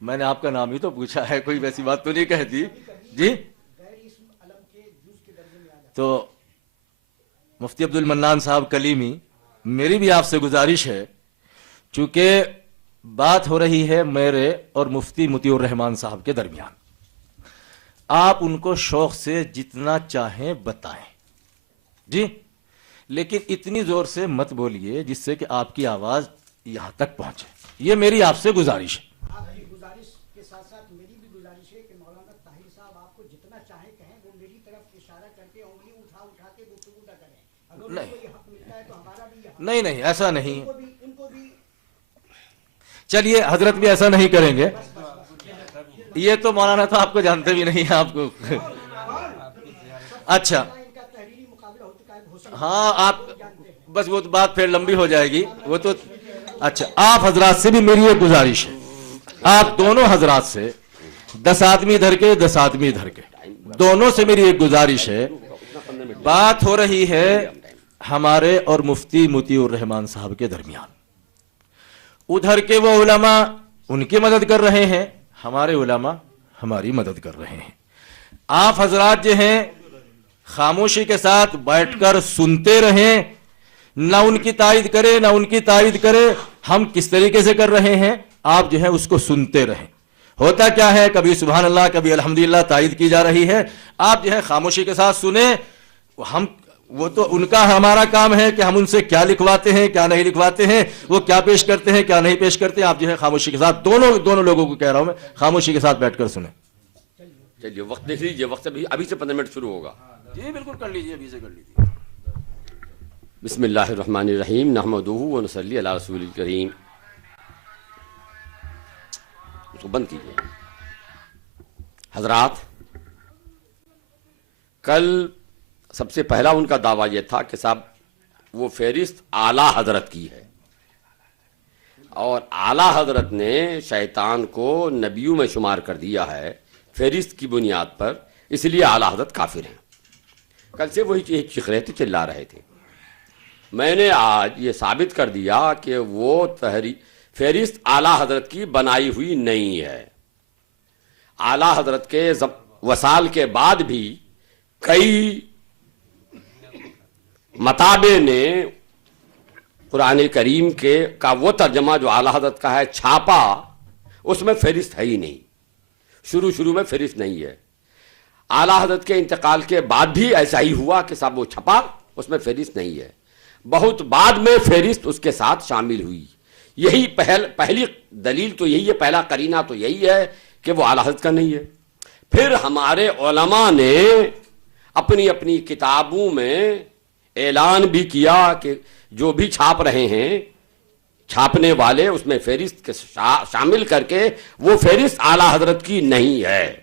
میں نے آپ کا نام ہی تو پوچھا ہے, کوئی ویسی بات تو نہیں کہہ دی جی. تو مفتی عبد المنان صاحب کلیمی, میری بھی آپ سے گزارش ہے, چونکہ بات ہو رہی ہے میرے اور مفتی مطیع الرحمان صاحب کے درمیان, آپ ان کو شوق سے جتنا چاہیں بتائیں جی, لیکن اتنی زور سے مت بولیے جس سے کہ آپ کی آواز یہاں تک پہنچے. یہ میری آپ سے گزارش ہے. گزارش کے ساتھ ساتھ میری بھی گزارش ہے کہ مولانا طاہر صاحب آپ کو جتنا چاہیں کہیں, وہ میری طرف اشارہ کر کے انگلی اٹھا کے گفتگو نہ کریں. اگر ان کو یہ حق ملتا ہے تو ہمارا بھی یہ حق. نہیں ایسا نہیں, ان کو بھی چلیے حضرت بھی ایسا نہیں کریں گے. یہ تو مولانا تو آپ کو جانتے بھی نہیں ہیں آپ کو. اچھا ہاں, آپ بس وہ بات پھر لمبی ہو جائے گی وہ تو. اچھا, آپ حضرات سے بھی میری ایک گزارش ہے, آپ دونوں حضرات سے 10 آدمی ادھر کے 10 آدمی ادھر کے, دونوں سے میری ایک گزارش ہے. بات ہو رہی ہے ہمارے اور مفتی مطیع الرحمان صاحب کے درمیان. ادھر کے وہ علماء ان کی مدد کر رہے ہیں, ہمارے علماء ہماری مدد کر رہے ہیں. آپ حضرات جو ہیں خاموشی کے ساتھ بیٹھ کر سنتے رہیں, نہ ان کی تائید کرے نہ ان کی تائید کرے, ہم کس طریقے سے کر رہے ہیں آپ جو ہے اس کو سنتے رہیں. ہوتا کیا ہے, کبھی سبحان اللہ کبھی الحمدللہ تائید کی جا رہی ہے, آپ جو ہے خاموشی کے ساتھ سنیں. ہم وہ تو ان کا ہمارا کام ہے کہ ہم ان سے کیا لکھواتے ہیں کیا نہیں لکھواتے ہیں, وہ کیا پیش کرتے ہیں کیا نہیں پیش کرتے ہیں. آپ جو ہے خاموشی کے ساتھ دونوں لوگوں کو کہہ رہا ہوں میں, خاموشی کے ساتھ بیٹھ کر سنیں. چلیے وقت دیکھ لیجیے, وقت ابھی سے 15 منٹ شروع ہوگا. جی بالکل کر لیجیے, ابھی سے کر لیجیے. بسم اللہ الرحمن الرحیم, نحمدہ و نصلی علی رسول الکریم. اس کو بند کیجیے. حضرات, کل سب سے پہلا ان کا دعویٰ یہ تھا کہ صاحب وہ فہرست اعلیٰ حضرت کی ہے, اور اعلیٰ حضرت نے شیطان کو نبیوں میں شمار کر دیا ہے فہرست کی بنیاد پر, اس لیے اعلیٰ حضرت کافر ہیں. کل سے وہی چیخ رہے تھے, چلا رہے تھے. میں نے آج یہ ثابت کر دیا کہ وہ فہرست اعلیٰ حضرت کی بنائی ہوئی نہیں ہے. اعلیٰ حضرت کے وصال کے بعد بھی کئی مطابع نے قرآن کریم کا وہ ترجمہ جو اعلیٰ حضرت کا ہے چھاپا, اس میں فہرست ہے ہی نہیں. شروع میں فہرست نہیں ہے. اعلیٰ حضرت کے انتقال کے بعد بھی ایسا ہی ہوا کہ صاحب وہ چھپا, اس میں فہرست نہیں ہے. بہت بعد میں فہرست اس کے ساتھ شامل ہوئی. یہی پہلی دلیل تو یہی ہے, پہلا قرینہ تو یہی ہے کہ وہ اعلیٰ حضرت کا نہیں ہے. پھر ہمارے علماء نے اپنی اپنی کتابوں میں اعلان بھی کیا کہ جو بھی چھاپ رہے ہیں چھاپنے والے, اس میں فہرست شامل کر کے وہ فہرست اعلیٰ حضرت کی نہیں ہے.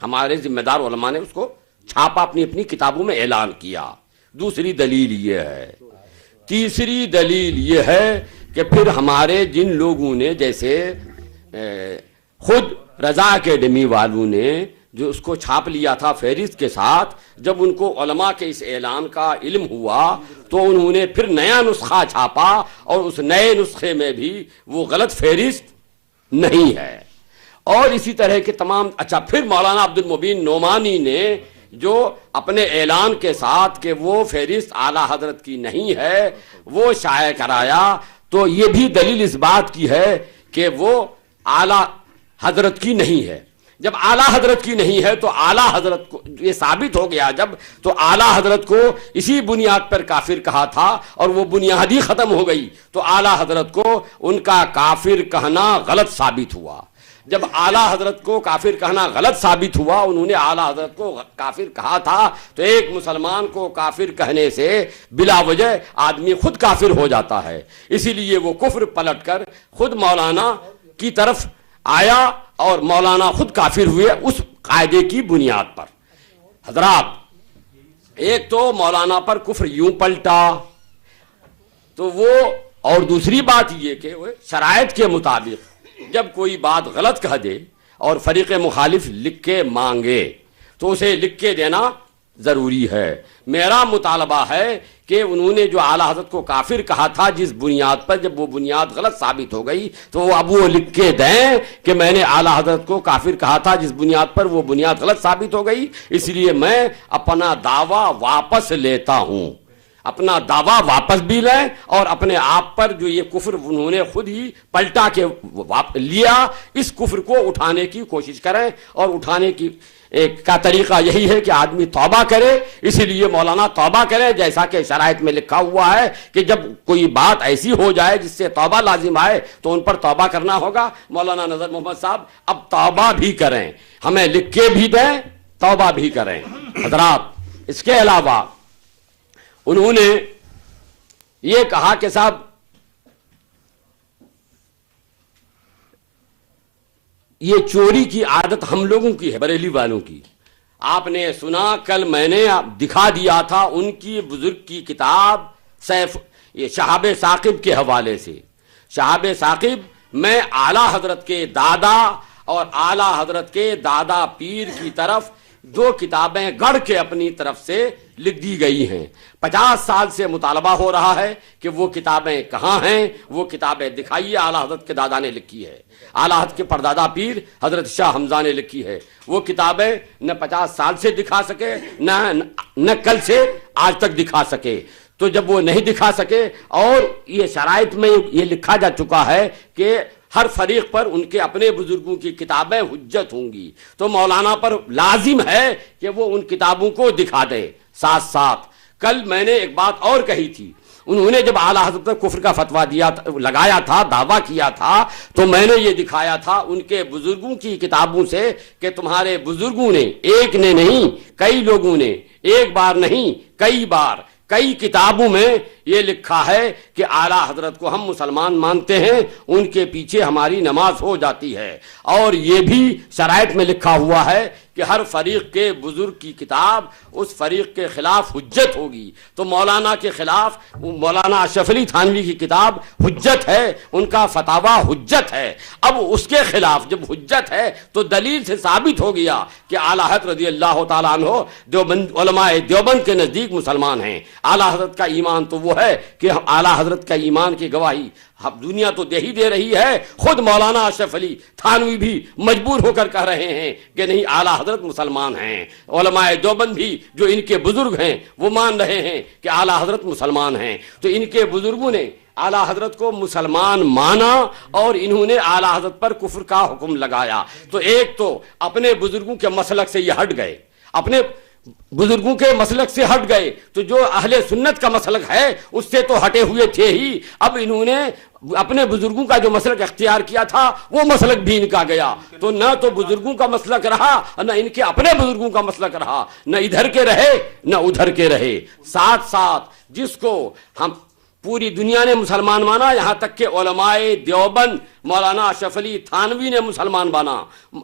ہمارے ذمہ دار علماء نے اس کو چھاپا, اپنی اپنی کتابوں میں اعلان کیا. دوسری دلیل یہ ہے. تیسری دلیل یہ ہے کہ پھر ہمارے جن لوگوں نے, جیسے خود رضا اکیڈمی والوں نے جو اس کو چھاپ لیا تھا فہرست کے ساتھ, جب ان کو علماء کے اس اعلان کا علم ہوا تو انہوں نے پھر نیا نسخہ چھاپا, اور اس نئے نسخے میں بھی وہ غلط فہرست نہیں ہے. اور اسی طرح کے تمام. اچھا, پھر مولانا عبد المبین نعمانی نے جو اپنے اعلان کے ساتھ کہ وہ فہرست اعلیٰ حضرت کی نہیں ہے وہ شائع کرایا, تو یہ بھی دلیل اس بات کی ہے کہ وہ اعلیٰ حضرت کی نہیں ہے. جب اعلیٰ حضرت کی نہیں ہے تو اعلیٰ حضرت کو یہ ثابت ہو گیا جب, تو اعلیٰ حضرت کو اسی بنیاد پر کافر کہا تھا, اور وہ بنیاد ہی ختم ہو گئی, تو اعلیٰ حضرت کو ان کا کافر کہنا غلط ثابت ہوا. جب اعلیٰ حضرت کو کافر کہنا غلط ثابت ہوا, انہوں نے اعلیٰ حضرت کو کافر کہا تھا, تو ایک مسلمان کو کافر کہنے سے بلا وجہ آدمی خود کافر ہو جاتا ہے. اسی لیے وہ کفر پلٹ کر خود مولانا کی طرف آیا, اور مولانا خود کافر ہوئے اس قاعدے کی بنیاد پر. حضرات, ایک تو مولانا پر کفر یوں پلٹا, تو وہ, اور دوسری بات یہ کہ شرائط کے مطابق جب کوئی بات غلط کہہ دے اور فریق مخالف لکھ کے مانگے تو اسے لکھ کے دینا ضروری ہے. میرا مطالبہ ہے کہ انہوں نے جو اعلیٰ حضرت کو کافر کہا تھا جس بنیاد پر، جب وہ بنیاد غلط ثابت ہو گئی تو وہ اب وہ لکھ کے دیں کہ میں نے اعلیٰ حضرت کو کافر کہا تھا جس بنیاد پر وہ بنیاد غلط ثابت ہو گئی، اس لیے میں اپنا دعویٰ واپس لیتا ہوں. اپنا دعویٰ واپس بھی لیں اور اپنے آپ پر جو یہ کفر انہوں نے خود ہی پلٹا کے لیا، اس کفر کو اٹھانے کی کوشش کریں. اور اٹھانے کی کا طریقہ یہی ہے کہ آدمی توبہ کرے. اسی لیے مولانا توبہ کرے، جیسا کہ شرائط میں لکھا ہوا ہے کہ جب کوئی بات ایسی ہو جائے جس سے توبہ لازم آئے تو ان پر توبہ کرنا ہوگا. مولانا نذر محمد صاحب اب توبہ بھی کریں، ہمیں لکھ کے بھی دیں، توبہ بھی کریں. حضرات، اس کے علاوہ انہوں نے یہ کہا کہ صاحب یہ چوری کی عادت ہم لوگوں کی ہے، بریلی والوں کی. آپ نے سنا کل میں نے دکھا دیا تھا ان کی بزرگ کی کتاب یہ شہاب ثاقب کے حوالے سے. شہاب ثاقب میں اعلیٰ حضرت کے دادا اور اعلیٰ حضرت کے دادا پیر کی طرف 2 کتابیں گڑھ کے اپنی طرف سے لکھ دی گئی ہیں. 50 سال سے مطالبہ ہو رہا ہے کہ وہ کتابیں کہاں ہیں، وہ کتابیں دکھائیے. اعلیٰ حضرت کے دادا نے لکھی ہے، اعلیٰ حضرت کے پردادا پیر حضرت شاہ حمزہ نے لکھی ہے. وہ کتابیں نہ 50 سال سے دکھا سکے نہ کل سے آج تک دکھا سکے. تو جب وہ نہیں دکھا سکے اور یہ شرائط میں یہ لکھا جا چکا ہے کہ ہر فریق پر ان کے اپنے بزرگوں کی کتابیں حجت ہوں گی، تو مولانا پر لازم ہے کہ وہ ان کتابوں کو دکھا دے. ساتھ ساتھ کل میں نے ایک بات اور کہی تھی، انہوں نے جب اعلیٰ حضرت پر کفر کا فتویٰ لگایا تھا، دعویٰ کیا تھا، تو میں نے یہ دکھایا تھا ان کے بزرگوں کی کتابوں سے کہ تمہارے بزرگوں نے، ایک نے نہیں کئی لوگوں نے، ایک بار نہیں کئی بار کئی کتابوں میں یہ لکھا ہے کہ اعلیٰ حضرت کو ہم مسلمان مانتے ہیں، ان کے پیچھے ہماری نماز ہو جاتی ہے. اور یہ بھی شرائط میں لکھا ہوا ہے کہ ہر فریق کے بزرگ کی کتاب اس فریق کے خلاف حجت ہوگی. تو مولانا کے خلاف مولانا اشرف علی تھانوی کی کتاب حجت ہے، ان کا فتاویٰ حجت ہے. اب اس کے خلاف جب حجت ہے تو دلیل سے ثابت ہو گیا کہ اعلیٰ حضرت رضی اللہ تعالیٰ عنہ علماء دیوبند کے نزدیک مسلمان ہیں. اعلیٰ حضرت کا ایمان تو وہ ہے کہ اعلیٰ حضرت کا ایمان کی گواہی دنیا تو دے ہی دے رہی ہے. خود مولانا اشرف علی تھانوی بھی مجبور ہو کر کہہ رہے ہیں کہ نہیں، اعلیٰ حضرت مسلمان ہیں. علماء دیوبند بھی جو ان کے بزرگ ہیں وہ مان رہے ہیں کہ اعلیٰ حضرت مسلمان ہیں. تو ان کے بزرگوں نے اعلیٰ حضرت کو مسلمان مانا اور انہوں نے اعلیٰ حضرت پر کفر کا حکم لگایا. تو ایک تو اپنے بزرگوں کے مسلک سے یہ ہٹ گئے، اپنے بزرگوں کے مسلک سے ہٹ گئے. تو جو اہل سنت کا مسلک ہے اس سے تو ہٹے ہوئے تھے ہی، اب انہوں نے اپنے بزرگوں کا جو مسلک اختیار کیا تھا وہ مسلک بھی ان کا گیا. تو نہ تو بزرگوں کا مسلک رہا نہ ان کے اپنے بزرگوں کا مسلک رہا، نہ ادھر کے رہے نہ ادھر کے رہے. ساتھ ساتھ جس کو ہم پوری دنیا نے مسلمان مانا، یہاں تک کہ علماء دیوبند مولانا اشرف علی تھانوی نے مسلمان بنا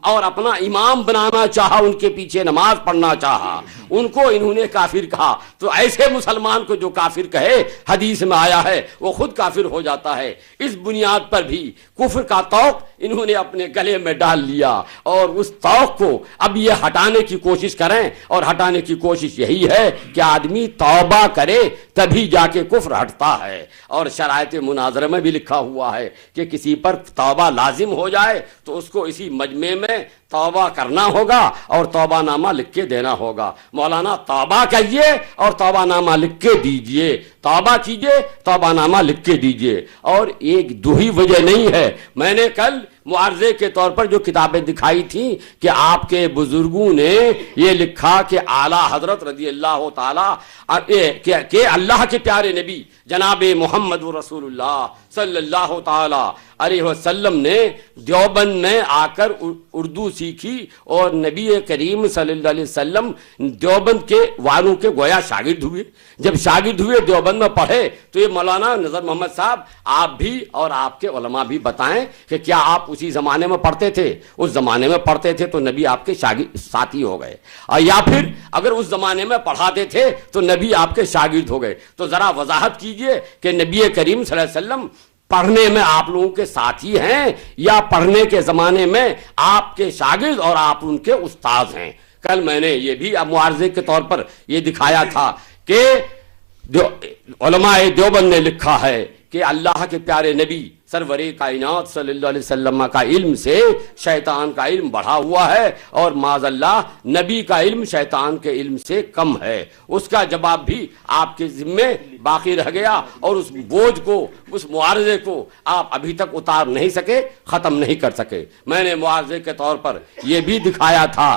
اور اپنا امام بنانا چاہا، ان کے پیچھے نماز پڑھنا چاہا، ان کو انہوں نے کافر کہا. تو ایسے مسلمان کو جو کافر کہے، حدیث میں آیا ہے، وہ خود کافر ہو جاتا ہے. اس بنیاد پر بھی کفر کا طوق انہوں نے اپنے گلے میں ڈال لیا اور اس طوق کو اب یہ ہٹانے کی کوشش کریں. اور ہٹانے کی کوشش یہی ہے کہ آدمی توبہ کرے تبھی جا کے کفر ہٹتا ہے. اور شرائط مناظرہ میں بھی لکھا ہوا ہے کہ کسی پر توبہ لازم ہو جائے تو اس کو اسی مجمع میں توبہ کرنا ہوگا اور توبہ نامہ لکھ کے دینا ہوگا. مولانا توبہ کہیے اور توبہ نامہ لکھ کے دیجئے، توبہ کیجئے توبہ نامہ لکھ کے دیجئے. اور ایک دو ہی وجہ نہیں ہے، میں نے کل معارضے کے طور پر جو کتابیں دکھائی تھیں کہ آپ کے بزرگوں نے یہ لکھا کہ اعلیٰ حضرت رضی اللہ تعالی کہ اللہ کے پیارے نبی جناب محمد رسول اللہ صلی اللہ تعالی علیہ وسلم نے دیوبند میں آ کر اردو سیکھی اور نبی کریم صلی اللہ علیہ وسلم دیوبند کے والوں کے گویا شاگرد ہوئے. جب شاگرد ہوئے دیوبند میں پڑھے تو یہ مولانا نذر محمد صاحب آپ بھی اور آپ کے علماء بھی بتائیں کہ کیا آپ اسی زمانے میں پڑھتے تھے؟ اس زمانے میں پڑھتے تھے تو نبی آپ کے ساتھی ہو گئے، اور یا پھر اگر اس زمانے میں پڑھاتے تھے تو نبی آپ کے شاگرد ہو گئے. تو ذرا وضاحت کیجئے کہ نبی کریم صلی اللہ علیہ وسلم پڑھنے میں آپ لوگوں کے ساتھی ہیں یا پڑھنے کے زمانے میں آپ کے شاگرد اور آپ ان کے استاد ہیں؟ کل میں نے یہ بھی معارضے کے طور پر یہ دکھایا تھا کہ علماء دیوبند نے لکھا ہے کہ اللہ کے پیارے نبی سرور کائنات صلی اللہ علیہ وسلم کا علم سے شیطان کا علم بڑھا ہوا ہے اور معاذ اللہ نبی کا علم شیطان کے علم سے کم ہے. اس کا جواب بھی آپ کے ذمے باقی رہ گیا اور اس بوجھ کو, اس معارضے کو آپ ابھی تک اتار نہیں سکے, ختم نہیں کر سکے. میں نے معارضے کے طور پر یہ بھی دکھایا تھا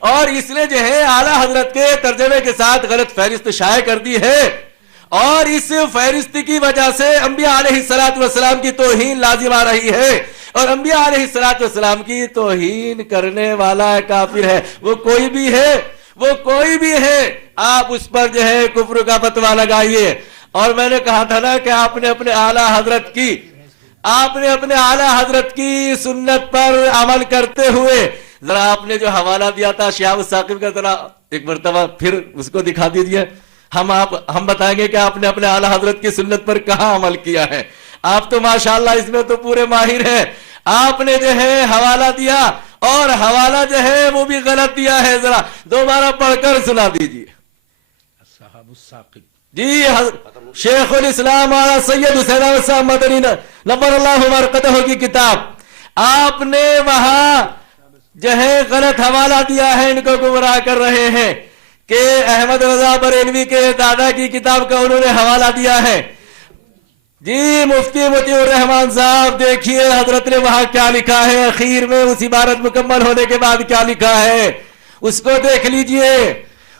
اور اس نے جو ہے اعلیٰ حضرت کے ترجمے کے ساتھ غلط فہرست شائع کر دی ہے، اور اس فہرست کی وجہ سے انبیاء علیہ السلام کی توہین لازم آ رہی ہے، اور انبیاء علیہ السلام کی توہین کرنے والا کافر ہے، وہ کوئی بھی ہے، وہ کوئی بھی ہے، آپ اس پر جو ہے کفر کا فتویٰ لگائیے۔ اور میں نے کہا تھا نا کہ آپ نے اپنے اعلیٰ حضرت کی سنت پر عمل کرتے ہوئے ذرا آپ نے جو حوالہ دیا تھا شہاب الثاقب کا، ذرا ایک مرتبہ پھر اس کو دکھا دیجیے، ہم بتائیں گے کہ آپ نے اپنے اعلیٰ حضرت کی سنت پر کہاں عمل کیا ہے۔ آپ تو ماشاءاللہ اس میں تو پورے ماہر ہیں، آپ نے جو ہے حوالہ دیا، اور حوالہ جو ہے وہ بھی غلط دیا ہے، ذرا دوبارہ پڑھ کر سنا دیجیے۔ صحاب الثاقب جی شیخ الاسلام سید حسین احمد صاحب مدنی نور اللہ مرقدہ کی کتاب، آپ نے وہاں جو ہے غلط حوالہ دیا ہے، ان کو گمراہ کر رہے ہیں کہ احمد رضا بریلوی کے دادا کی کتاب کا انہوں نے حوالہ دیا ہے۔ جی مفتی مطیع الرحمان صاحب دیکھیے حضرت نے وہاں کیا لکھا ہے، اخیر میں اس عبارت مکمل ہونے کے بعد کیا لکھا ہے اس کو دیکھ لیجئے،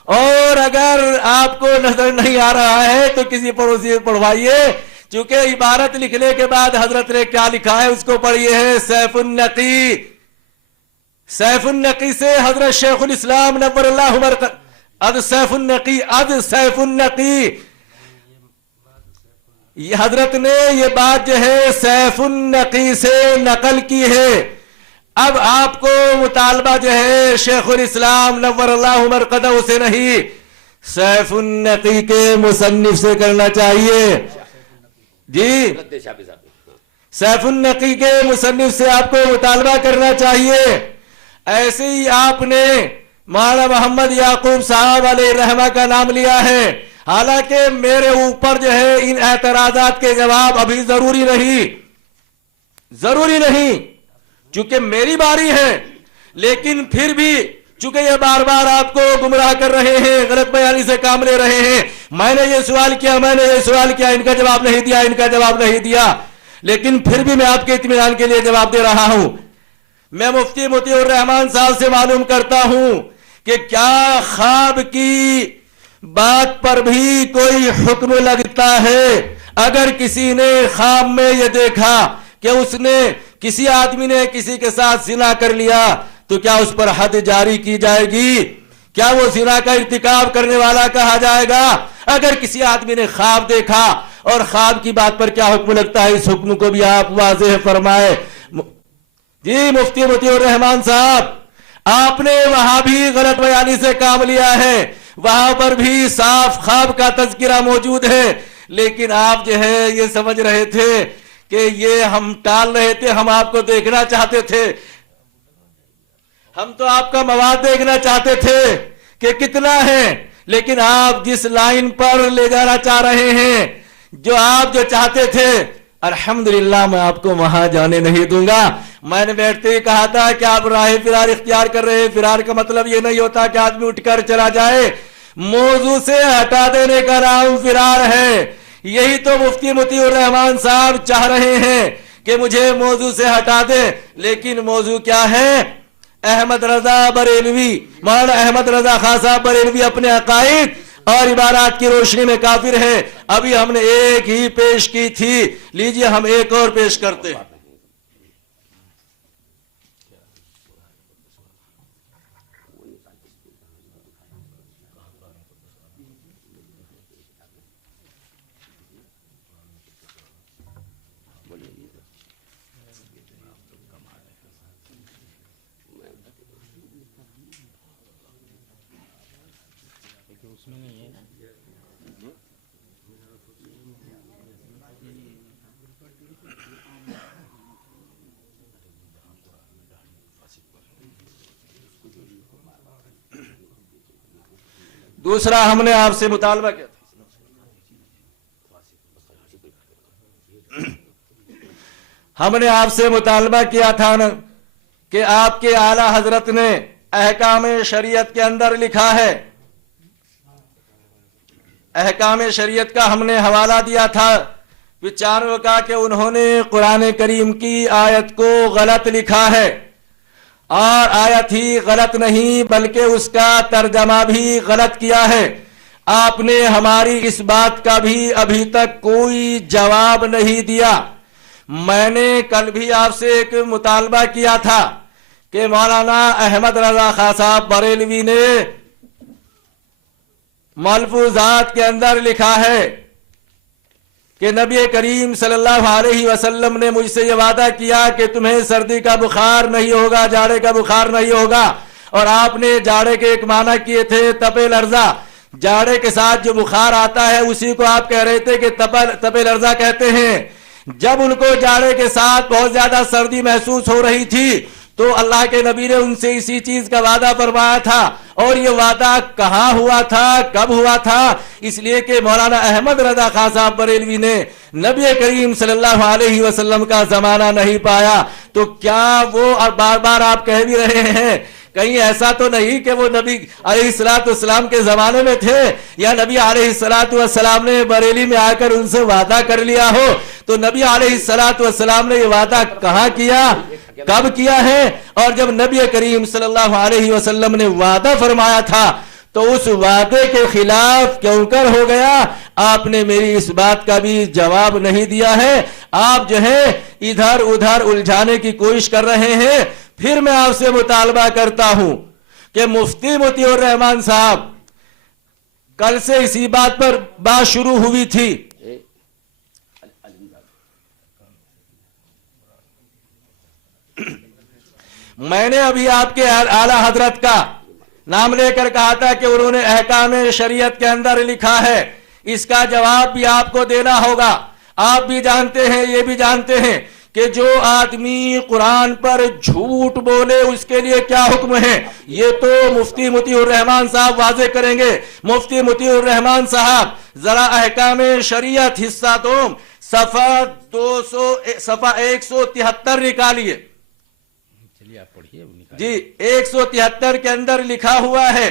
اور اگر آپ کو نظر نہیں آ رہا ہے تو کسی پڑوسی سے پڑھوائیے، چونکہ عبارت لکھنے کے بعد حضرت نے کیا لکھا ہے اس کو پڑھیے ہے۔ سیف النقی سے حضرت شیخ الاسلام نور اللہ مرقدہ سیف النقی یہ حضرت نے یہ بات جو ہے سیف النقی سے نقل کی ہے۔ اب آپ کو مطالبہ جو ہے شیخ الاسلام نور اللہ مرقدہ سے نہیں، سیف النقی کے مصنف سے کرنا چاہیے۔ جی سیف النقی کے مصنف سے آپ کو مطالبہ کرنا چاہیے۔ ایسے ہی آپ نے مولانا محمد یعقوب صاحب علیہ الرحمہ کا نام لیا ہے، حالانکہ میرے اوپر جو ہے ان اعتراضات کے جواب ابھی ضروری نہیں چونکہ میری باری ہے، لیکن پھر بھی چونکہ یہ بار بار آپ کو گمراہ کر رہے ہیں، غلط بیانی سے کام لے رہے ہیں، میں نے یہ سوال کیا ان کا جواب نہیں دیا، لیکن پھر بھی میں آپ کے اطمینان کے لیے جواب دے رہا ہوں۔ میں مفتی مطیع الرحمان صاحب سے معلوم کرتا ہوں کہ کیا خواب کی بات پر بھی کوئی حکم لگتا ہے؟ اگر کسی نے خواب میں یہ دیکھا کہ اس نے کسی آدمی نے کسی کے ساتھ زنا کر لیا تو کیا اس پر حد جاری کی جائے گی؟ کیا وہ زنا کا ارتکاب کرنے والا کہا جائے گا؟ اگر کسی آدمی نے خواب دیکھا اور خواب کی بات پر کیا حکم لگتا ہے، اس حکم کو بھی آپ واضح فرمائے۔ جی مفتی مطیع الرحمان صاحب، آپ نے وہاں بھی غلط بیانی سے کام لیا ہے، وہاں پر بھی صاف خواب کا تذکرہ موجود ہے، لیکن آپ جو ہے یہ سمجھ رہے تھے کہ یہ ہم ٹال رہے تھے، ہم آپ کو دیکھنا چاہتے تھے، ہم تو آپ کا مواد دیکھنا چاہتے تھے کہ کتنا ہے، لیکن آپ جس لائن پر لے جانا چاہ رہے ہیں، جو چاہتے تھے، الحمدللہ میں آپ کو وہاں جانے نہیں دوں گا۔ میں نے بیٹھتے ہی کہا تھا کہ آپ راہ فرار اختیار کر رہے ہیں، فرار کا مطلب یہ نہیں ہوتا کہ آدمی اٹھ کر چلا جائے، موضوع سے ہٹا دینے کا نام فرار ہے۔ یہی تو مفتی مطیع الرحمان صاحب چاہ رہے ہیں کہ مجھے موضوع سے ہٹا دے، لیکن موضوع کیا ہے؟ احمد رضا بریلوی، مولانا احمد رضا خان صاحب بریلوی اپنے عقائد اور عبارات کی روشنی میں کافر ہے۔ ابھی ہم نے ایک ہی پیش کی تھی، لیجئے ہم ایک اور پیش کرتے ہیں۔ دوسرا ہم نے آپ سے مطالبہ کیا تھا، ہم نے آپ سے مطالبہ کیا تھا نا کہ آپ کے اعلی حضرت نے احکام شریعت کے اندر لکھا ہے، احکام شریعت کا ہم نے حوالہ دیا تھا 95 کا، کہ انہوں نے قرآن کریم کی آیت کو غلط لکھا ہے، اور آیت ہی غلط نہیں بلکہ اس کا ترجمہ بھی غلط کیا ہے. آپ نے ہماری اس بات کا بھی ابھی تک کوئی جواب نہیں دیا. میں نے کل بھی آپ سے ایک مطالبہ کیا تھا کہ مولانا احمد رضا خان صاحب بریلوی نے ملفوظات کے اندر لکھا ہے کہ نبی کریم صلی اللہ علیہ وسلم نے مجھ سے یہ وعدہ کیا کہ تمہیں سردی کا بخار نہیں ہوگا، جاڑے کا بخار نہیں ہوگا. اور آپ نے جاڑے کے ایک معنی کیے تھے تپ لرزہ. جاڑے کے ساتھ جو بخار آتا ہے اسی کو آپ کہہ رہے تھے کہ تپ لرزہ کہتے ہیں. جب ان کو جاڑے کے ساتھ بہت زیادہ سردی محسوس ہو رہی تھی تو اللہ کے نبی نے ان سے اسی چیز کا وعدہ فرمایا تھا. اور یہ وعدہ کہاں ہوا تھا، کب ہوا تھا؟ اس لیے کہ مولانا احمد رضا خان صاحب بریلوی نے نبی کریم صلی اللہ علیہ وسلم کا زمانہ نہیں پایا. تو کیا وہ اور بار بار آپ کہہ بھی رہے ہیں کہیں ایسا تو نہیں کہ وہ نبی علیہ السلام کے زمانے میں تھے یا نبی علیہ السلام نے بریلی میں آ کر ان سے وعدہ کر لیا ہو؟ تو نبی علیہ السلام نے یہ وعدہ کہاں کیا، کب کیا ہے؟ اور جب نبی کریم صلی اللہ علیہ وسلم نے وعدہ فرمایا تھا تو اس وعدے کے خلاف کیوں کر ہو گیا؟ آپ نے میری اس بات کا بھی جواب نہیں دیا ہے. آپ جو ہے ادھر ادھر الجھانے کی کوشش کر رہے ہیں. پھر میں آپ سے مطالبہ کرتا ہوں کہ مفتی مطیع الرحمان صاحب، کل سے اسی بات پر بات شروع ہوئی تھی. میں نے ابھی آپ کے اعلی حضرت کا نام لے کر کہا تھا کہ انہوں نے احکام شریعت کے اندر لکھا ہے. اس کا جواب بھی آپ کو دینا ہوگا. آپ بھی جانتے ہیں، یہ بھی جانتے ہیں کہ جو آدمی قرآن پر جھوٹ بولے اس کے لیے کیا حکم ہے. یہ تو مفتی مطیع الرحمان صاحب واضح کریں گے. مفتی مطیع الرحمان صاحب ذرا احکام شریعت حصہ دوم صفحہ 173 نکالیے. چلیے آپ پڑھیے. جی 173 کے اندر لکھا ہوا ہے.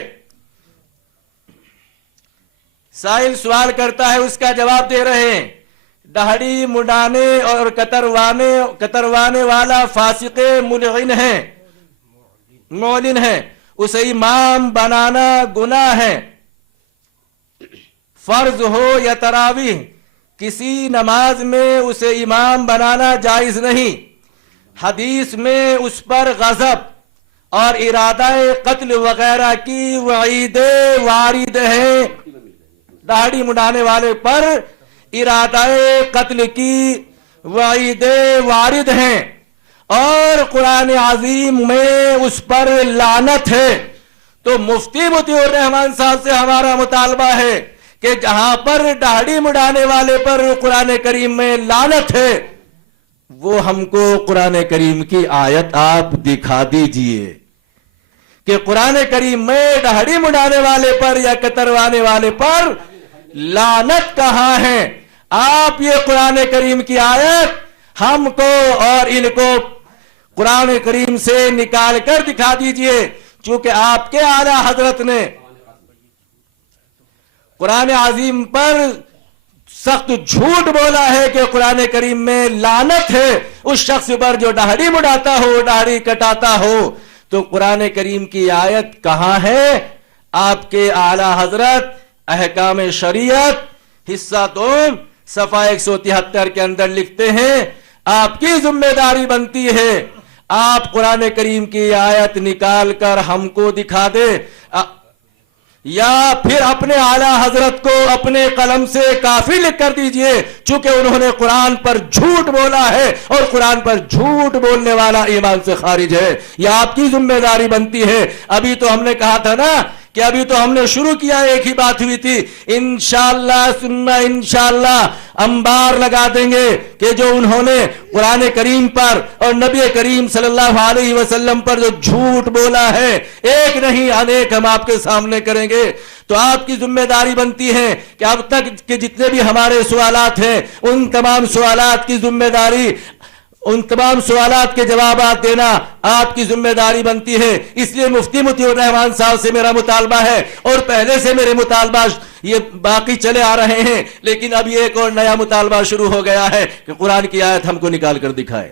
سائل سوال کرتا ہے، اس کا جواب دے رہے ہیں. دہڑی مڈانے اور کتروانے والا فاسق ملعن ہے، معلن ہے، اسے امام بنانا گناہ ہے. فرض ہو یا تراویح کسی نماز میں اسے امام بنانا جائز نہیں. حدیث میں اس پر غضب اور ارادہ قتل وغیرہ کی وعیدیں وارد ہیں. داڑھی مڈانے والے پر ارادہ قتل کی وعیدیں وارد ہیں اور قرآن عظیم میں اس پر لعنت ہے. تو مفتی مطیع الرحمان صاحب سے ہمارا مطالبہ ہے کہ جہاں پر داڑھی مڈانے والے پر قرآن کریم میں لعنت ہے وہ ہم کو قرآن کریم کی آیت آپ دکھا دیجئے کہ قرآن کریم میں داڑھی مڈانے والے پر یا کتروانے والے پر لعنت کہاں ہے. آپ یہ قرآن کریم کی آیت ہم کو اور ان کو قرآن کریم سے نکال کر دکھا دیجئے. چونکہ آپ کے اعلی حضرت نے قرآن عظیم پر سخت جھوٹ بولا ہے کہ قرآن کریم میں لعنت ہے اس شخص پر جو داڑھی مڈاتا ہو، داڑھی کٹاتا ہو. تو قرآن کریم کی آیت کہاں ہے؟ آپ کے اعلی حضرت احکام شریعت حصہ 2 صفحہ 173 کے اندر لکھتے ہیں. آپ کی ذمہ داری بنتی ہے آپ قرآن کریم کی آیت نکال کر ہم کو دکھا دے یا پھر اپنے اعلی حضرت کو اپنے قلم سے کافی لکھ کر دیجئے چونکہ انہوں نے قرآن پر جھوٹ بولا ہے اور قرآن پر جھوٹ بولنے والا ایمان سے خارج ہے. یہ آپ کی ذمہ داری بنتی ہے. ابھی تو ہم نے کہا تھا نا کہ ابھی تو ہم نے شروع کیا، ایک ہی بات ہوئی تھی. انشاءاللہ ثم انشاءاللہ انبار لگا دیں گے کہ جو انہوں نے قرآن کریم پر اور نبی کریم صلی اللہ علیہ وسلم پر جو جھوٹ بولا ہے ایک نہیں انیک ہم آپ کے سامنے کریں گے. تو آپ کی ذمہ داری بنتی ہے کہ اب تک کے جتنے بھی ہمارے سوالات ہیں ان تمام سوالات کی ذمہ داری، ان تمام سوالات کے جوابات دینا آپ کی ذمہ داری بنتی ہے. اس لیے مفتی مطیع الرحمان صاحب سے میرا مطالبہ ہے اور پہلے سے میرے مطالبہ یہ باقی چلے آ رہے ہیں لیکن اب یہ ایک اور نیا مطالبہ شروع ہو گیا ہے کہ قرآن کی آیت ہم کو نکال کر دکھائے.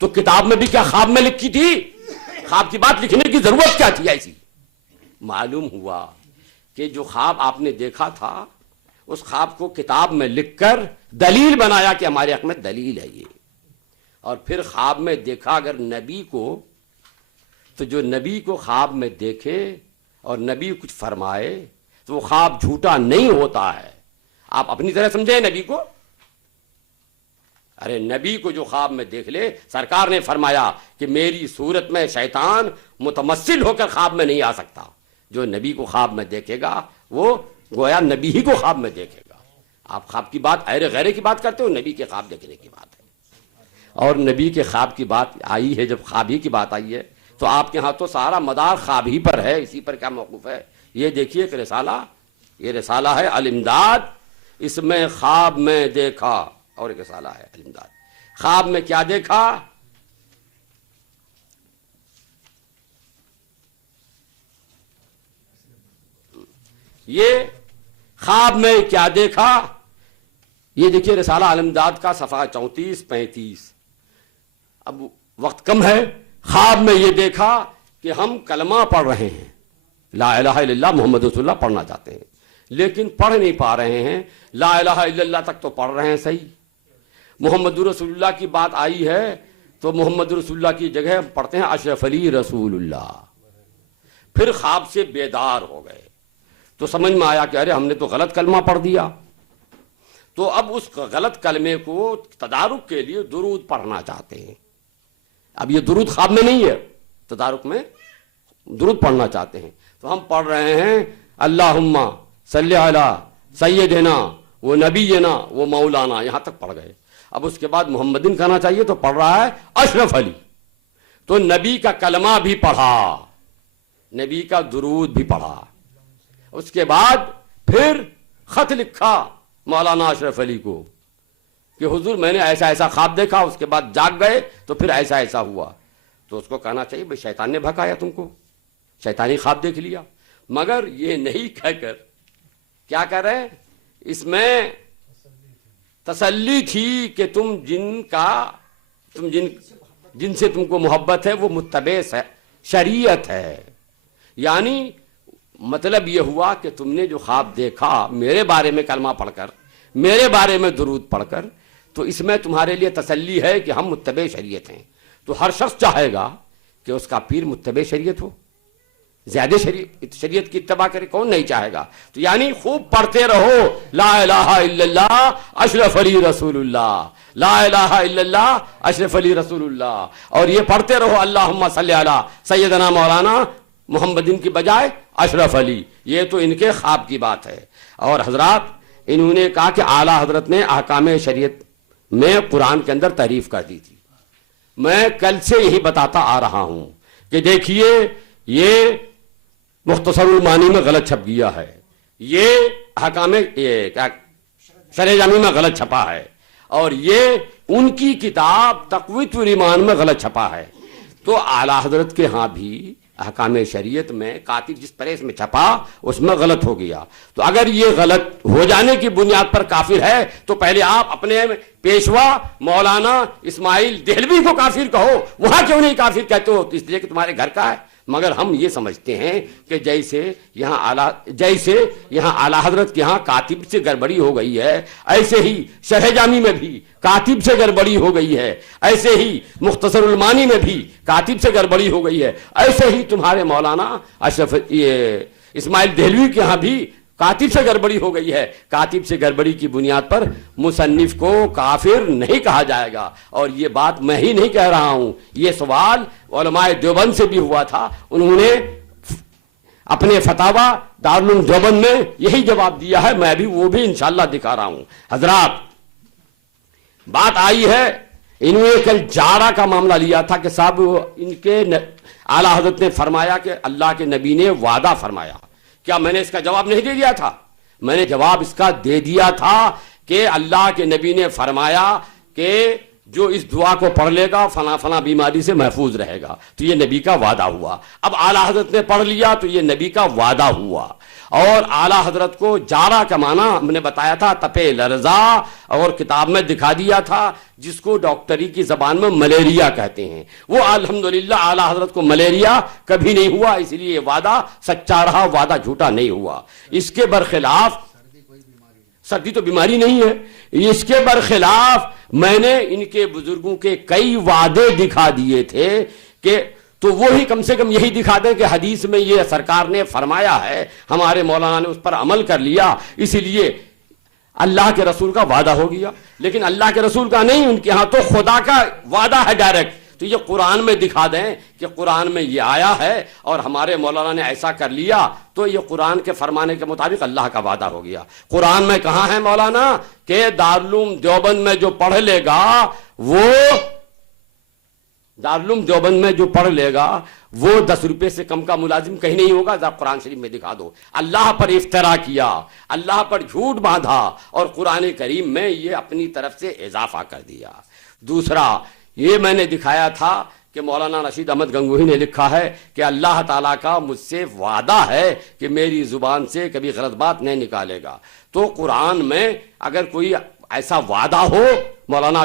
تو کتاب میں بھی کیا خواب میں لکھی تھی؟ خواب کی بات لکھنے کی ضرورت کیا تھی ایسی؟ معلوم ہوا کہ جو خواب آپ نے دیکھا تھا اس خواب کو کتاب میں لکھ کر دلیل بنایا کہ ہمارے حق میں دلیل ہے یہ. اور پھر خواب میں دیکھا اگر نبی کو، تو جو نبی کو خواب میں دیکھے اور نبی کچھ فرمائے تو وہ خواب جھوٹا نہیں ہوتا ہے. آپ اپنی طرح سمجھیں نبی کو. ارے نبی کو جو خواب میں دیکھ لے، سرکار نے فرمایا کہ میری صورت میں شیطان متمثل ہو کر خواب میں نہیں آ سکتا. جو نبی کو خواب میں دیکھے گا وہ گویا نبی ہی کو خواب میں دیکھے گا. آپ خواب کی بات ایرے غیرے کی بات کرتے ہو، نبی کے خواب دیکھنے کی بات ہے. اور نبی کے خواب کی بات آئی ہے، جب خواب ہی کی بات آئی ہے تو آپ کے ہاں تو سارا مدار خواب ہی پر ہے. اسی پر کیا موقف ہے؟ یہ دیکھیے ایک رسالہ، یہ رسالہ ہے الامداد، اس میں خواب میں دیکھا، اور ایک رسالہ ہے الامداد. خواب میں کیا دیکھا؟ یہ خواب میں کیا دیکھا؟ یہ دیکھیے رسالہ الامداد کا صفحہ 34-35. اب وقت کم ہے. خواب میں یہ دیکھا کہ ہم کلمہ پڑھ رہے ہیں، لا الہ الا اللہ محمد رسول اللہ پڑھنا چاہتے ہیں، لیکن پڑھ نہیں پا رہے ہیں. لا الہ الا اللہ تک تو پڑھ رہے ہیں صحیح، محمد رسول اللہ کی بات آئی ہے تو محمد رسول اللہ کی جگہ ہم پڑھتے ہیں اشرف علی رسول اللہ. پھر خواب سے بیدار ہو گئے تو سمجھ میں آیا کہ ارے ہم نے تو غلط کلمہ پڑھ دیا. تو اب اس غلط کلمے کو تدارک کے لیے درود پڑھنا چاہتے ہیں. اب یہ درود خواب میں نہیں ہے، تدارک میں درود پڑھنا چاہتے ہیں. تو ہم پڑھ رہے ہیں اللہم صلی علی سیدنا وہ نبینا وہ مولانا، یہاں تک پڑھ گئے. اب اس کے بعد محمدن کہنا چاہیے تو پڑھ رہا ہے اشرف علی. تو نبی کا کلمہ بھی پڑھا، نبی کا درود بھی پڑھا. اس کے بعد پھر خط لکھا مولانا اشرف علی کو کہ حضور میں نے ایسا ایسا خواب دیکھا. اس کے بعد جاگ گئے تو پھر ایسا ایسا ہوا. تو اس کو کہنا چاہیے بھائی شیطان نے بھکایا تم کو، شیطانی خواب دیکھ لیا. مگر یہ نہیں کہہ کر کیا کر رہے ہیں، اس میں تسلی تھی کہ جن سے تم کو محبت ہے وہ متبع شریعت ہے. یعنی مطلب یہ ہوا کہ تم نے جو خواب دیکھا میرے بارے میں کلمہ پڑھ کر، میرے بارے میں درود پڑھ کر، تو اس میں تمہارے لیے تسلی ہے کہ ہم متبع شریعت ہیں. تو ہر شخص چاہے گا کہ اس کا پیر متبع شریعت ہو، زیادہ شریعت کی اتباع کرے. کون نہیں چاہے گا؟ تو یعنی خوب پڑھتے رہو لا الہ الا اللہ اشرف علی رسول اللہ، لا الہ الا اللہ اشرف علی رسول اللہ. اور یہ پڑھتے رہو اللہم صلی علی سیدنا مولانا محمدین کی بجائے اشرف علی. یہ تو ان کے خواب کی بات ہے. اور حضرات انہوں نے کہا کہ اعلیٰ حضرت نے احکام شریعت میں قرآن کے اندر تحریف کر دی تھی. میں کل سے یہی بتاتا آ رہا ہوں کہ دیکھیے یہ مختصر المعانی میں غلط چھپ گیا ہے، یہ احکام شرح جامی میں غلط چھپا ہے، اور یہ ان کی کتاب تقویۃ الایمان میں غلط چھپا ہے. تو اعلیٰ حضرت کے ہاں بھی احکام شریعت میں کاتب جس پریس میں چھپا اس میں غلط ہو گیا. تو اگر یہ غلط ہو جانے کی بنیاد پر کافر ہے تو پہلے آپ اپنے پیشوا مولانا اسماعیل دہلوی کو کافر کہو. وہاں کیوں نہیں کافر کہتے ہو؟ اس لیے کہ تمہارے گھر کا ہے. مگر ہم یہ سمجھتے ہیں کہ جیسے یہاں اعلیٰ حضرت کے ہاں کاتب سے گڑبڑی ہو گئی ہے، ایسے ہی شرح جامی میں بھی کاتب سے گڑبڑی ہو گئی ہے، ایسے ہی مختصر المعانی میں بھی کاتب سے گڑبڑی ہو گئی ہے، ایسے ہی تمہارے مولانا اشرف اسماعیل دہلوی کے ہاں بھی کاتب سے گڑبڑی ہو گئی ہے. کاتب سے گڑبڑی کی بنیاد پر مصنف کو کافر نہیں کہا جائے گا. اور یہ بات میں ہی نہیں کہہ رہا ہوں، یہ سوال علماء دیوبند سے بھی ہوا تھا. انہوں نے اپنے فتاوی دارالعلوم دیوبند میں یہی جواب دیا ہے. میں بھی وہ بھی انشاءاللہ دکھا رہا ہوں. حضرات بات آئی ہے، انہوں نے کل جارہ کا معاملہ لیا تھا کہ صاحب ان کے اعلیٰ حضرت نے فرمایا کہ اللہ کے نبی نے وعدہ فرمایا. کیا میں نے اس کا جواب نہیں دے دیا تھا؟ میں نے جواب اس کا دے دیا تھا کہ اللہ کے نبی نے فرمایا کہ جو اس دعا کو پڑھ لے گا فلاں فلاں بیماری سے محفوظ رہے گا. تو یہ نبی کا وعدہ ہوا. اب اعلیٰ حضرت نے پڑھ لیا تو یہ نبی کا وعدہ ہوا. اور اعلیٰ حضرت کو جارہ کا معنی ہم نے بتایا تھا تپے لرزا، اور کتاب میں دکھا دیا تھا جس کو ڈاکٹری کی زبان میں ملیریا کہتے ہیں. وہ الحمدللہ اعلیٰ حضرت کو ملیریا کبھی نہیں ہوا، اس لیے یہ وعدہ سچا رہا، وعدہ جھوٹا نہیں ہوا. اس کے برخلاف سردی تو بیماری نہیں ہے. اس کے برخلاف میں نے ان کے بزرگوں کے کئی وعدے دکھا دیے تھے کہ تو وہی کم سے کم یہی دکھا دیں کہ حدیث میں یہ سرکار نے فرمایا ہے، ہمارے مولانا نے اس پر عمل کر لیا، اسی لیے اللہ کے رسول کا وعدہ ہو گیا. لیکن اللہ کے رسول کا نہیں، ان کے ہاں تو خدا کا وعدہ ہے ڈائریکٹ. تو یہ قرآن میں دکھا دیں کہ قرآن میں یہ آیا ہے اور ہمارے مولانا نے ایسا کر لیا، تو یہ قرآن کے فرمانے کے مطابق اللہ کا وعدہ ہو گیا. قرآن میں کہاں ہے مولانا کہ دارالعلوم دیوبند میں جو پڑھ لے گا وہ دارالعلوم دیوبند میں جو پڑھ لے گا وہ 10 روپے سے کم کا ملازم کہیں نہیں ہوگا. ذرا قرآن شریف میں دکھا دو. اللہ پر افترا کیا، اللہ پر جھوٹ باندھا اور قرآن کریم میں یہ اپنی طرف سے اضافہ کر دیا. دوسرا یہ میں نے دکھایا تھا کہ مولانا رشید احمد گنگوہی نے لکھا ہے کہ اللہ تعالیٰ کا مجھ سے وعدہ ہے کہ میری زبان سے کبھی غلط بات نہیں نکالے گا. تو قرآن میں اگر کوئی ایسا وعدہ ہو مولانا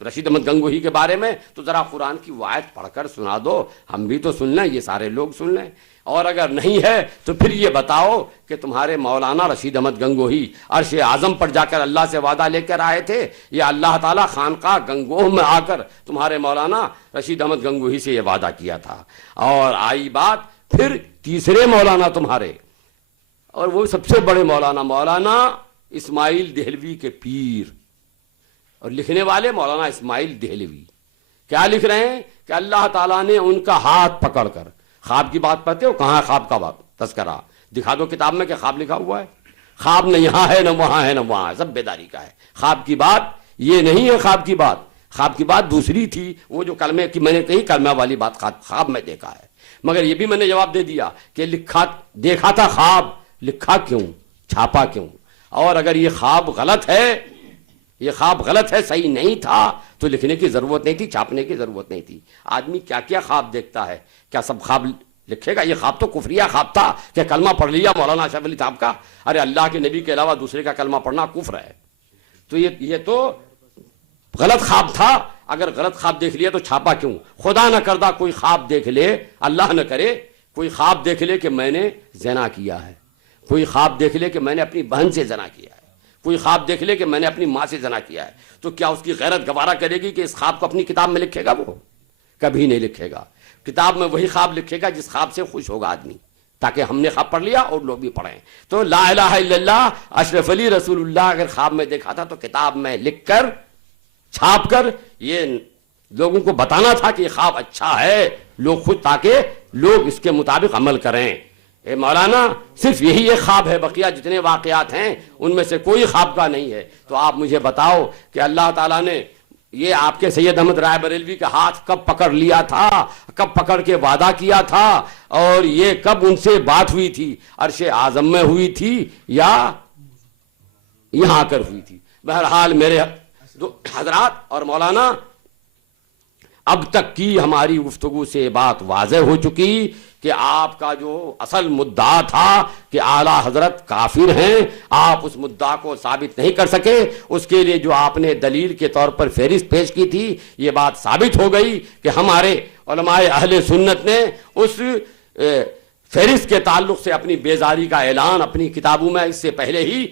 رشید احمد گنگوہی کے بارے میں تو ذرا قرآن کی آیت پڑھ کر سنا دو، ہم بھی تو سن لیں، یہ سارے لوگ سن لیں. اور اگر نہیں ہے تو پھر یہ بتاؤ کہ تمہارے مولانا رشید احمد گنگوہی عرش اعظم پر جا کر اللہ سے وعدہ لے کر آئے تھے، یا اللہ تعالیٰ خانقاہ گنگوہ میں آ کر تمہارے مولانا رشید احمد گنگوہی سے یہ وعدہ کیا تھا. اور آئی بات پھر تیسرے مولانا تمہارے، اور وہ سب سے بڑے مولانا اسماعیل دہلوی کے پیر، اور لکھنے والے مولانا اسماعیل دہلوی کیا لکھ رہے ہیں کہ اللہ تعالیٰ نے ان کا ہاتھ پکڑ کر، خواب کی بات پڑھتے ہو، کہاں ہے خواب کا تذکرہ؟ دکھا دو کتاب میں کہ خواب لکھا ہوا ہے. خواب نہ یہاں ہے نہ وہاں ہے نہ وہاں ہے، سب بیداری کا ہے. خواب کی بات یہ نہیں ہے. خواب کی بات دوسری تھی، وہ جو کلمے کی میں نے کہی، کلمہ والی بات خواب میں دیکھا ہے. مگر یہ بھی میں نے جواب دے دیا کہ دیکھا تھا خواب، لکھا کیوں، چھاپا کیوں؟ اور اگر یہ خواب غلط ہے، صحیح نہیں تھا تو لکھنے کی ضرورت نہیں تھی، چھاپنے کی ضرورت نہیں تھی. آدمی کیا کیا خواب دیکھتا ہے، کیا سب خواب لکھے گا؟ یہ خواب تو کفریہ خواب تھا کہ کلمہ پڑھ لیا مولانا اشرف علی صاحب کا. ارے اللہ کے نبی کے علاوہ دوسرے کا کلمہ پڑھنا کفر ہے. تو یہ تو غلط خواب تھا. اگر غلط خواب دیکھ لیا تو چھاپا کیوں؟ خدا نہ کردہ کوئی خواب دیکھ لے، اللہ نہ کرے، کوئی خواب دیکھ لے کہ میں نے زنا کیا ہے، کوئی خواب دیکھ لے کہ میں نے اپنی بہن سے زنا کیا ہے، کوئی خواب دیکھ لے کہ میں نے اپنی ماں سے زنا کیا ہے، تو کیا اس کی غیرت گوارا کرے گی کہ اس خواب کو اپنی کتاب میں لکھے گا؟ وہ کبھی نہیں لکھے گا. کتاب میں وہی خواب لکھے گا جس خواب سے خوش ہوگا آدمی، تاکہ ہم نے خواب پڑھ لیا اور لوگ بھی پڑھیں. تو لا الہ الا اللہ اشرف علی رسول اللہ اگر خواب میں دیکھا تھا تو کتاب میں لکھ کر، چھاپ کر یہ لوگوں کو بتانا تھا کہ یہ خواب اچھا ہے، لوگ خود، تاکہ لوگ اس کے مطابق عمل کریں. اے مولانا صرف یہی ایک خواب ہے، بقیہ جتنے واقعات ہیں ان میں سے کوئی خواب کا نہیں ہے. تو آپ مجھے بتاؤ کہ اللہ تعالیٰ نے یہ آپ کے سید احمد رائے بریلوی کا ہاتھ کب پکڑ لیا تھا، کب پکڑ کے وعدہ کیا تھا، اور یہ کب ان سے بات ہوئی تھی؟ عرش اعظم میں ہوئی تھی یا یہاں کر ہوئی تھی؟ بہرحال میرے حضرات اور مولانا، اب تک کی ہماری گفتگو سے بات واضح ہو چکی کہ آپ کا جو اصل مدعا تھا کہ اعلیٰ حضرت کافر ہیں، آپ اس مدعا کو ثابت نہیں کر سکے. اس کے لیے جو آپ نے دلیل کے طور پر فہرست پیش کی تھی، یہ بات ثابت ہو گئی کہ ہمارے علماء اہل سنت نے اس فہرست کے تعلق سے اپنی بیزاری کا اعلان اپنی کتابوں میں اس سے پہلے ہی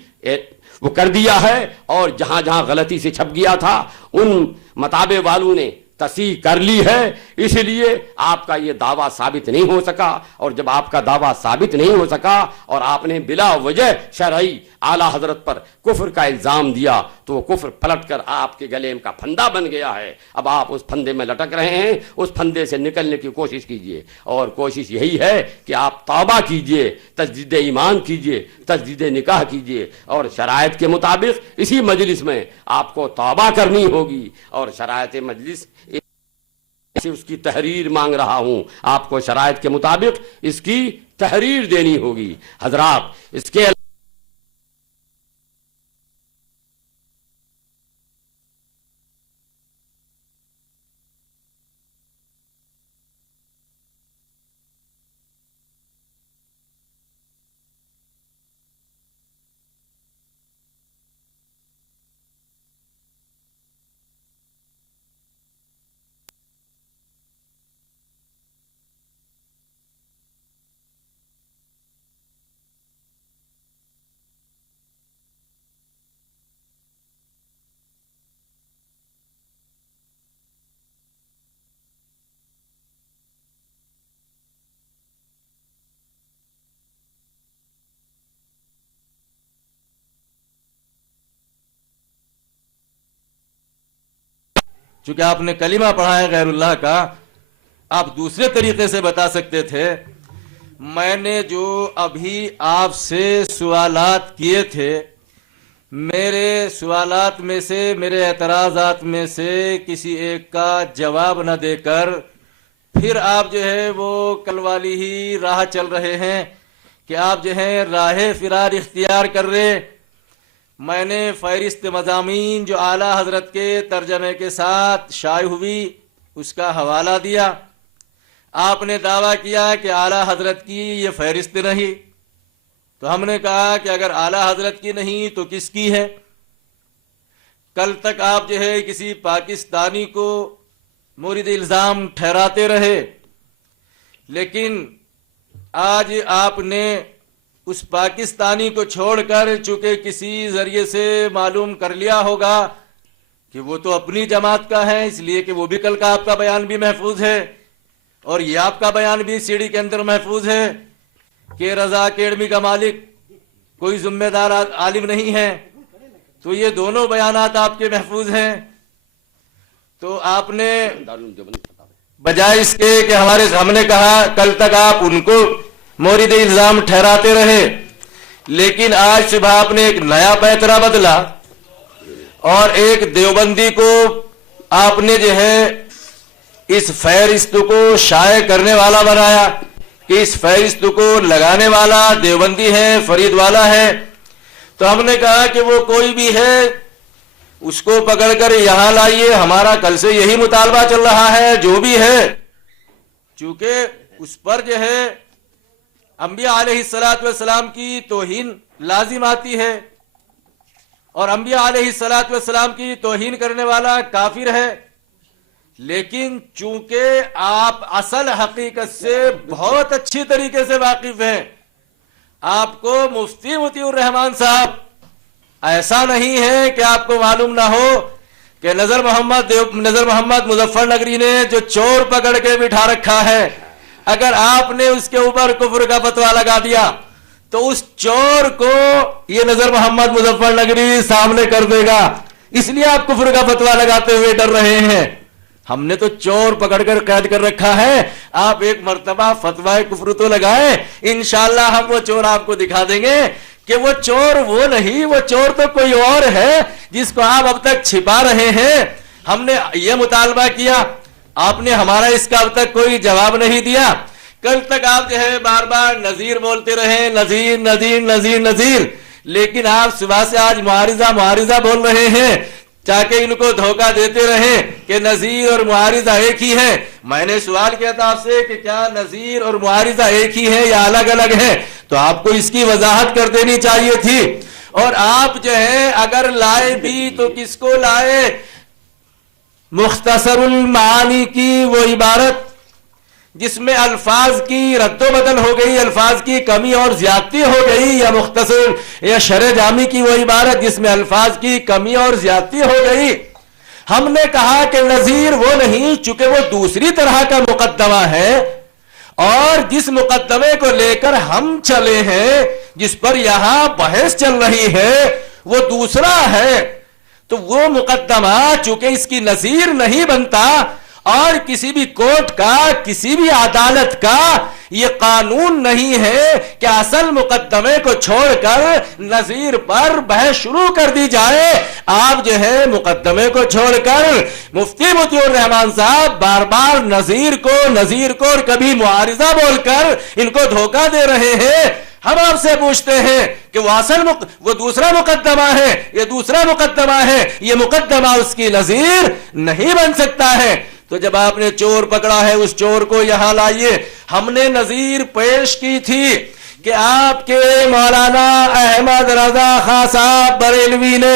وہ کر دیا ہے، اور جہاں جہاں غلطی سے چھپ گیا تھا ان مطابع والوں نے تصحیح کر لی ہے. اس لیے آپ کا یہ دعویٰ ثابت نہیں ہو سکا، اور جب آپ کا دعویٰ ثابت نہیں ہو سکا اور آپ نے بلا وجہ شرعی اعلیٰ حضرت پر کفر کا الزام دیا تو وہ کفر پلٹ کر آپ کے گلے کا پھندا بن گیا ہے. اب آپ اس پھندے میں لٹک رہے ہیں، اس پھندے سے نکلنے کی کوشش کیجئے، اور کوشش یہی ہے کہ آپ توبہ کیجئے، تجدید ایمان کیجئے، تجدید نکاح کیجئے، اور شرائط کے مطابق اسی مجلس میں آپ کو توبہ کرنی ہوگی، اور شرائط مجلس سے اس کی تحریر مانگ رہا ہوں، آپ کو شرائط کے مطابق اس کی تحریر دینی ہوگی. حضرات اس کے چونکہ آپ نے کلمہ پڑھا ہے غیر اللہ کا، آپ دوسرے طریقے سے بتا سکتے تھے۔ میں نے جو ابھی آپ سے سوالات کیے تھے، میرے سوالات میں سے، میرے اعتراضات میں سے کسی ایک کا جواب نہ دے کر پھر آپ جو ہے وہ کل والی ہی راہ چل رہے ہیں کہ آپ جو ہے راہ فرار اختیار کر رہے۔ میں نے فہرست مضامین جو اعلیٰ حضرت کے ترجمے کے ساتھ شائع ہوئی اس کا حوالہ دیا۔ آپ نے دعویٰ کیا کہ اعلیٰ حضرت کی یہ فہرست نہیں، تو ہم نے کہا کہ اگر اعلیٰ حضرت کی نہیں تو کس کی ہے؟ کل تک آپ جو ہے کسی پاکستانی کو مورد الزام ٹھہراتے رہے، لیکن آج آپ نے اس پاکستانی کو چھوڑ کر چونکہ کسی ذریعے سے معلوم کر لیا ہوگا کہ وہ تو اپنی جماعت کا ہے، اس لیے کہ وہ بھی کل کا آپ کا بیان بھی محفوظ ہے اور یہ آپ کا بیان بھی سی ڈی کے اندر محفوظ ہے کہ رضا اکیڈمی کا مالک کوئی ذمہ دار عالم نہیں ہے، تو یہ دونوں بیانات آپ کے محفوظ ہیں۔ تو آپ نے بجائے اس کے کہ ہم نے کہا کل تک آپ ان کو مورد الزام ٹھہراتے رہے، لیکن آج صبح آپ نے ایک نیا پیترا بدلا اور ایک دیوبندی کو آپ نے جو ہے اس فہرست کو شائع کرنے والا بنایا کہ اس فہرست کو لگانے والا دیوبندی ہے، فرید والا ہے۔ تو ہم نے کہا کہ وہ کوئی بھی ہے اس کو پکڑ کر یہاں لائیے، ہمارا کل سے یہی مطالبہ چل رہا ہے جو بھی ہے، چونکہ اس پر جو ہے انبیاء علیہ السلام کی توہین لازم آتی ہے اور انبیاء علیہ السلام کی توہین کرنے والا کافر ہے۔ لیکن چونکہ آپ اصل حقیقت سے بہت اچھی طریقے سے واقف ہیں، آپ کو مفتی مطیع الرحمان صاحب ایسا نہیں ہے کہ آپ کو معلوم نہ ہو کہ نظر محمد مظفر نگری نے جو چور پکڑ کے بٹھا رکھا ہے، اگر آپ نے اس کے اوپر کفر کا فتویٰ لگا دیا تو اس چور کو یہ نظر محمد مظفر نگری سامنے کر دے گا، اس لیے آپ کفر کا فتویٰ لگاتے ہوئے ڈر رہے ہیں۔ ہم نے تو چور پکڑ کر قید کر رکھا ہے، آپ ایک مرتبہ فتویٰ کفر تو لگائیں، انشاءاللہ ہم وہ چور آپ کو دکھا دیں گے کہ وہ چور وہ نہیں، وہ چور تو کوئی اور ہے جس کو آپ اب تک چھپا رہے ہیں۔ ہم نے یہ مطالبہ کیا، آپ نے ہمارا اس کا اب تک کوئی جواب نہیں دیا۔ کل تک آپ جو ہے بار بار نذیر بولتے رہے، نذیر نذیر نذیر نذیر، لیکن آپ صبح سے آج معارضہ بول رہے ہیں تاکہ ان کو دھوکہ دیتے رہیں کہ نذیر اور معارضہ ایک ہی ہے۔ میں نے سوال کیا تھا آپ سے کہ کیا نذیر اور معارضہ ایک ہی ہے یا الگ الگ ہے، تو آپ کو اس کی وضاحت کر دینی چاہیے تھی۔ اور آپ جو ہے اگر لائے بھی تو کس کو لائے؟ مختصر المعانی کی وہ عبارت جس میں الفاظ کی رد و بدل ہو گئی، الفاظ کی کمی اور زیادتی ہو گئی، یا مختصر یا شرح جامی کی وہ عبارت جس میں الفاظ کی کمی اور زیادتی ہو گئی۔ ہم نے کہا کہ نذیر وہ نہیں، چونکہ وہ دوسری طرح کا مقدمہ ہے، اور جس مقدمے کو لے کر ہم چلے ہیں، جس پر یہاں بحث چل رہی ہے، وہ دوسرا ہے۔ تو وہ مقدمہ چونکہ اس کی نظیر نہیں بنتا، اور کسی بھی کورٹ کا، کسی بھی عدالت کا یہ قانون نہیں ہے کہ اصل مقدمے کو چھوڑ کر نظیر پر بحث شروع کر دی جائے۔ آپ جو ہے مقدمے کو چھوڑ کر مفتی مطیع الرحمان صاحب بار بار نظیر کو اور کبھی معارضہ بول کر ان کو دھوکہ دے رہے ہیں۔ ہم آپ سے پوچھتے ہیں کہ وہ دوسرا مقدمہ ہے، یہ دوسرا مقدمہ ہے، یہ مقدمہ اس کی نظیر نہیں بن سکتا ہے۔ تو جب آپ نے چور پکڑا ہے اس چور کو یہاں لائیے۔ ہم نے نظیر پیش کی تھی کہ آپ کے مولانا احمد رضا خان صاحب بریلوی نے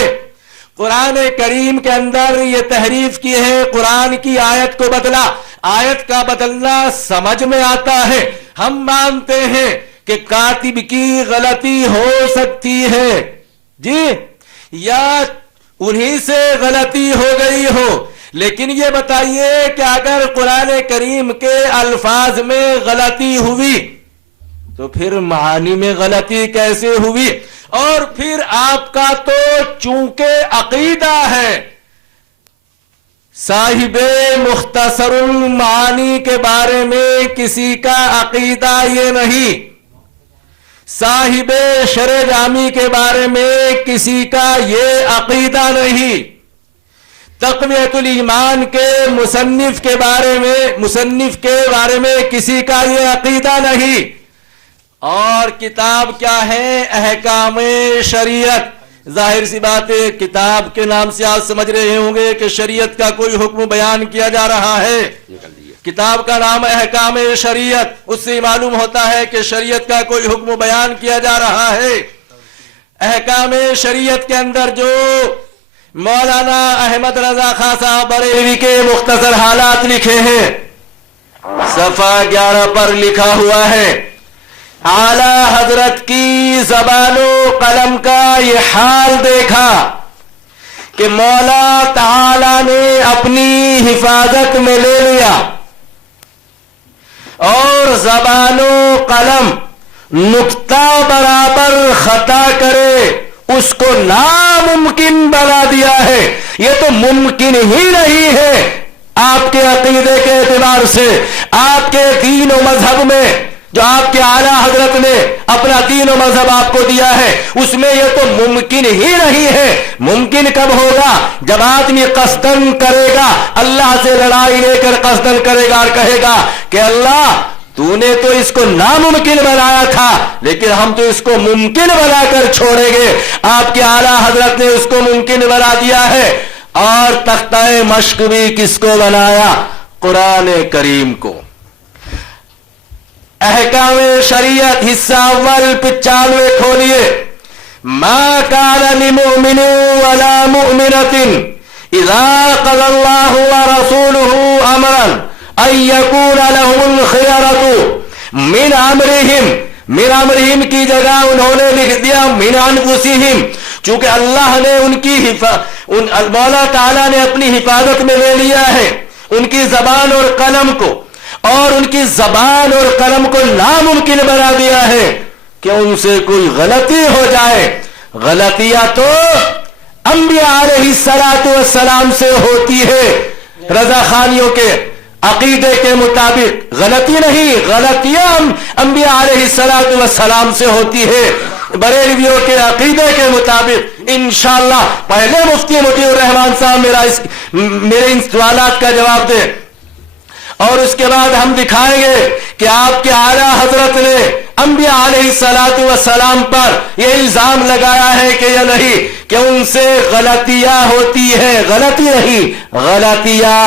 قرآن کریم کے اندر یہ تحریف کی ہے، قرآن کی آیت کو بدلا۔ آیت کا بدلنا سمجھ میں آتا ہے، ہم مانتے ہیں کہ کاتب کی غلطی ہو سکتی ہے جی، یا انہی سے غلطی ہو گئی ہو، لیکن یہ بتائیے کہ اگر قرآن کریم کے الفاظ میں غلطی ہوئی تو پھر معانی میں غلطی کیسے ہوئی؟ اور پھر آپ کا تو چونکہ عقیدہ ہے صاحب مختصر المعانی کے بارے میں کسی کا عقیدہ یہ نہیں، صاحب شرح جامی کے بارے میں کسی کا یہ عقیدہ نہیں، تقویت الایمان کے مصنف کے بارے میں کسی کا یہ عقیدہ نہیں۔ اور کتاب کیا ہے؟ احکام شریعت۔ ظاہر سی بات ہے، کتاب کے نام سے آپ سمجھ رہے ہوں گے کہ شریعت کا کوئی حکم بیان کیا جا رہا ہے۔ کتاب کا نام احکام شریعت، اس سے معلوم ہوتا ہے کہ شریعت کا کوئی حکم بیان کیا جا رہا ہے۔ احکام شریعت کے اندر جو مولانا احمد رضا خان صاحب بریلوی کے مختصر حالات لکھے ہیں، صفحہ 11 پر لکھا ہوا ہے، اعلی حضرت کی زبان و قلم کا یہ حال دیکھا کہ مولا تعالی نے اپنی حفاظت میں لے لیا اور زبان و قلم نقطہ برابر خطا کرے اس کو ناممکن بنا دیا ہے۔ یہ تو ممکن ہی نہیں ہے آپ کے عقیدے کے اعتبار سے، آپ کے دین و مذہب میں جو آپ کے اعلیٰ حضرت نے اپنا دین و مذہب آپ کو دیا ہے، اس میں یہ تو ممکن ہی نہیں ہے۔ ممکن کب ہوگا؟ جب آدمی قصدن کرے گا، اللہ سے لڑائی لے کر قصدن کرے گا اور کہے گا کہ اللہ تو نے تو اس کو ناممکن بنایا تھا، لیکن ہم تو اس کو ممکن بنا کر چھوڑیں گے۔ آپ کے اعلیٰ حضرت نے اس کو ممکن بنا دیا ہے۔ اور تختہ مشق بھی کس کو بنایا؟ قرآن کریم کو۔ احکام شریعت حصہ اول 95 کھولیے۔ ما کان لمؤمن ولا مؤمنۃ اذا قضى اللہ ورسولہ امرا ان یکون لهم الخیرۃ من امرہم کی جگہ انہوں نے لکھ دیا من انفسہم، چونکہ اللہ نے ان کی مولا تعالیٰ نے اپنی حفاظت میں لے لیا ہے ان کی زبان اور قلم کو، اور ان کی زبان اور قلم کو ناممکن بنا دیا ہے کہ ان سے کوئی غلطی ہو جائے۔ غلطیاں تو انبیاء علیہ السلام سے ہوتی ہے۔ رضا خانیوں کے عقیدے کے مطابق غلطی نہیں، غلطیاں انبیاء علیہ السلام سے ہوتی ہے۔ بریلویوں کے عقیدے کے مطابق انشاءاللہ پہلے مفتی مطیع الرحمان صاحب میرے ان سوالات کا جواب دیں، اور اس کے بعد ہم دکھائیں گے کہ آپ کے اعلیٰ حضرت نے انبیاء علیہ السلام پر یہ الزام لگایا ہے کہ یہ نہیں، کہ ان سے غلطیاں ہوتی ہے۔ غلطی نہیں، غلطیاں